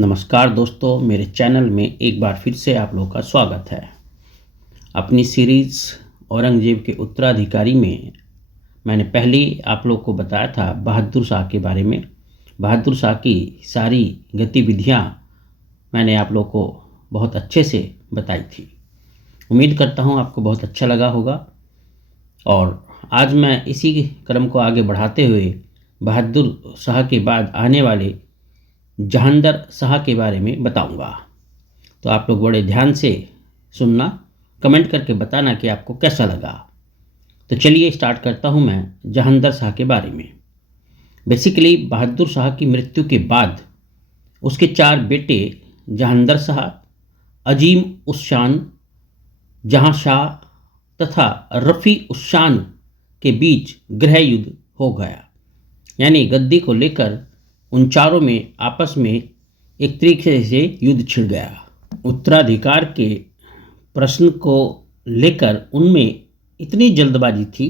नमस्कार दोस्तों, मेरे चैनल में एक बार फिर से आप लोगों का स्वागत है। अपनी सीरीज़ औरंगज़ेब के उत्तराधिकारी में मैंने पहले ही आप लोग को बताया था बहादुर शाह के बारे में। बहादुर शाह की सारी गतिविधियां मैंने आप लोग को बहुत अच्छे से बताई थी। उम्मीद करता हूं आपको बहुत अच्छा लगा होगा। और आज मैं इसी क्रम को आगे बढ़ाते हुए बहादुर शाह के बाद आने वाले जहांदर शाह के बारे में बताऊंगा। तो आप लोग बड़े ध्यान से सुनना, कमेंट करके बताना कि आपको कैसा लगा। तो चलिए स्टार्ट करता हूं मैं जहांदर शाह के बारे में। बेसिकली बहादुर शाह की मृत्यु के बाद उसके 4 बेटे जहांदर शाह, अजीम उस शान, जहां शाह तथा रफ़ी उस शान के बीच गृह युद्ध हो गया। यानी गद्दी को लेकर उन चारों में आपस में एक तरीके से युद्ध छिड़ गया। उत्तराधिकार के प्रश्न को लेकर उनमें इतनी जल्दबाजी थी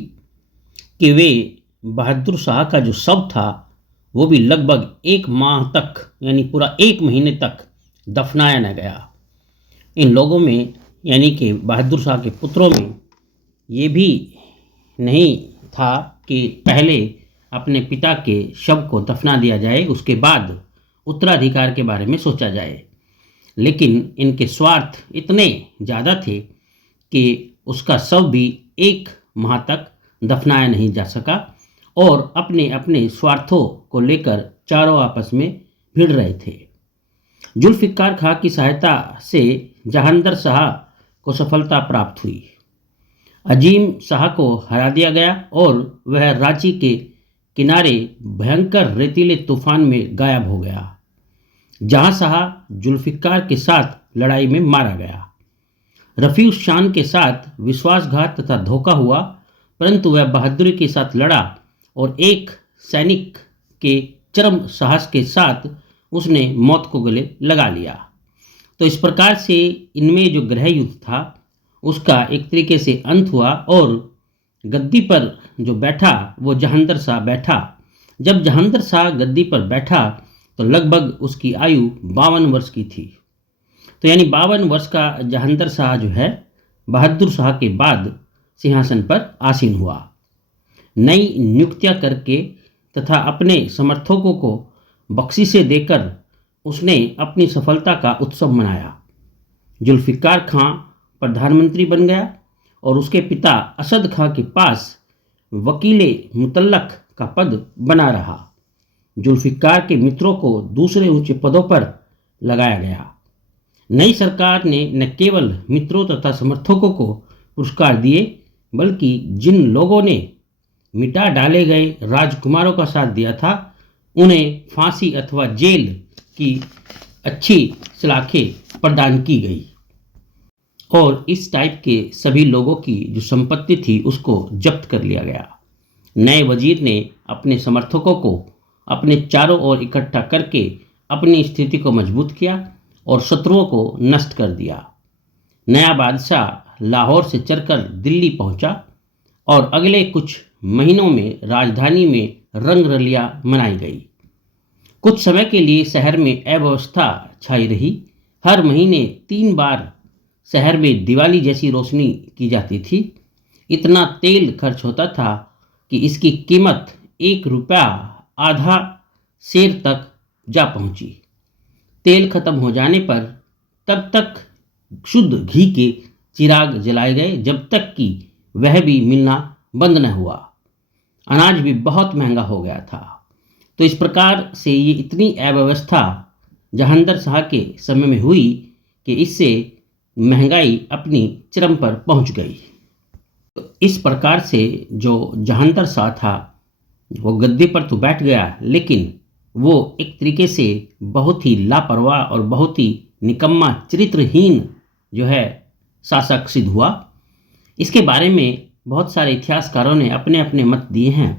कि वे बहादुर शाह का जो शव था वो भी लगभग 1 माह तक, यानी पूरा 1 महीने तक दफनाया न गया। इन लोगों में यानी कि बहादुर शाह के पुत्रों में ये भी नहीं था कि पहले अपने पिता के शव को दफना दिया जाए, उसके बाद उत्तराधिकार के बारे में सोचा जाए। लेकिन इनके स्वार्थ इतने ज़्यादा थे कि उसका शव भी 1 माह तक दफनाया नहीं जा सका और अपने अपने स्वार्थों को लेकर चारों आपस में भिड़ रहे थे। जुल्फ़िकार खां की सहायता से जहांदर शाह को सफलता प्राप्त हुई। अजीम शाह को हरा दिया गया और वह रांची के किनारे भयंकर रेतीले तूफान में गायब हो गया। जहां शाह जुल्फ़िकार के साथ लड़ाई में मारा गया। रफ़ी उस शान के साथ विश्वासघात तथा धोखा हुआ, परंतु वह बहादुरी के साथ लड़ा और एक सैनिक के चरम साहस के साथ उसने मौत को गले लगा लिया। तो इस प्रकार से इनमें जो गृह युद्ध था उसका एक तरीके से अंत हुआ और गद्दी पर जो बैठा वो जहांदर शाह बैठा। जब जहांदर शाह गद्दी पर बैठा तो लगभग उसकी आयु 52 वर्ष की थी। तो यानी 52 वर्ष का जहांदर शाह जो है बहादुर शाह के बाद सिंहासन पर आसीन हुआ। नई नियुक्तियां करके तथा अपने समर्थकों को बख्शिशें देकर उसने अपनी सफलता का उत्सव मनाया। जुल्फ़िकार खां प्रधानमंत्री बन गया और उसके पिता असद खां के पास वकीले मुतल्लक का पद बना रहा। जुल्फ़िकार के मित्रों को दूसरे ऊंचे पदों पर लगाया गया। नई सरकार ने न केवल मित्रों तथा समर्थकों को पुरस्कार दिए, बल्कि जिन लोगों ने मिटा डाले गए राजकुमारों का साथ दिया था उन्हें फांसी अथवा जेल की अच्छी सलाखें प्रदान की गई और इस टाइप के सभी लोगों की जो संपत्ति थी उसको जब्त कर लिया गया। नए वजीर ने अपने समर्थकों को अपने चारों ओर इकट्ठा करके अपनी स्थिति को मजबूत किया और शत्रुओं को नष्ट कर दिया। नया बादशाह लाहौर से चलकर दिल्ली पहुंचा और अगले कुछ महीनों में राजधानी में रंगरलियां मनाई गई। कुछ समय के लिए शहर में अव्यवस्था छाई रही। हर महीने 3 बार शहर में दिवाली जैसी रोशनी की जाती थी। इतना तेल खर्च होता था कि इसकी कीमत 1 रुपया आधा सेर तक जा पहुंची। तेल खत्म हो जाने पर तब तक शुद्ध घी के चिराग जलाए गए जब तक कि वह भी मिलना बंद न हुआ। अनाज भी बहुत महंगा हो गया था। तो इस प्रकार से ये इतनी अव्यवस्था जहांदर शाह के समय में हुई कि इससे महंगाई अपनी चरम पर पहुंच गई। तो इस प्रकार से जो जहांदर शाह था वो गद्दी पर तो बैठ गया, लेकिन वो एक तरीके से बहुत ही लापरवाह और बहुत ही निकम्मा चरित्रहीन जो है शासक सिद्ध हुआ। इसके बारे में बहुत सारे इतिहासकारों ने अपने अपने मत दिए हैं।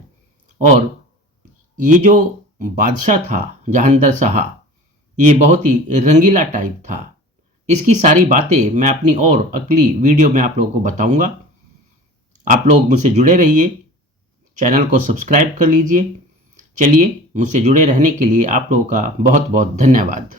और ये जो बादशाह था जहांदर शाह, ये बहुत ही रंगीला टाइप था। इसकी सारी बातें मैं अपनी और अगली वीडियो में आप लोगों को बताऊंगा। आप लोग मुझसे जुड़े रहिए, चैनल को सब्सक्राइब कर लीजिए। चलिए, मुझसे जुड़े रहने के लिए आप लोगों का बहुत बहुत धन्यवाद।